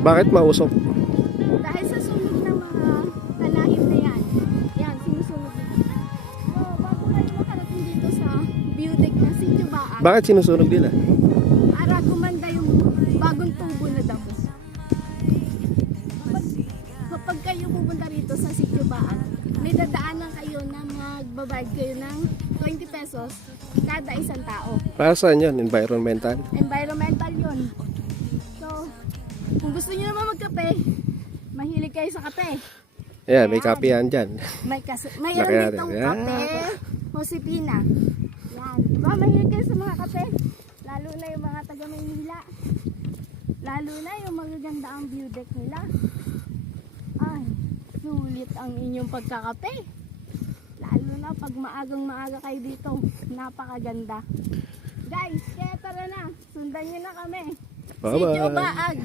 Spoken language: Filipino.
Bakit mausok? Dahil sa sunog ng mga talahib na yan. Yan, sinusunog nila. So, bago kayo makarating dito sa view deck ng Sitio Baag, Bakit sinusunog nila? para gumanda yung bagong tubo na damo. Kapag kayo pupunta rito sa Sitio Baag, may dadaanan kayo na magbabayad kayo ng 20 pesos kada isang tao. Para saan yun? Environmental? Environmental yun. So, kung gusto niyo naman magkape, mahilig kayo sa kape. Ayan, may kape yan dyan. Mayroon Laki ditong natin. kape, Josefina. Yan. Diba mahilig kayo sa mga kape? Lalo na yung mga taga Maynila. Lalo na yung magaganda ang view deck nila. Ay, sulit ang inyong pagkakape. Lalo na pag maagang maaga kayo dito. Napakaganda. Guys, kaya tara na. Sundan nyo na kami. Bye-bye. Sitio Baag.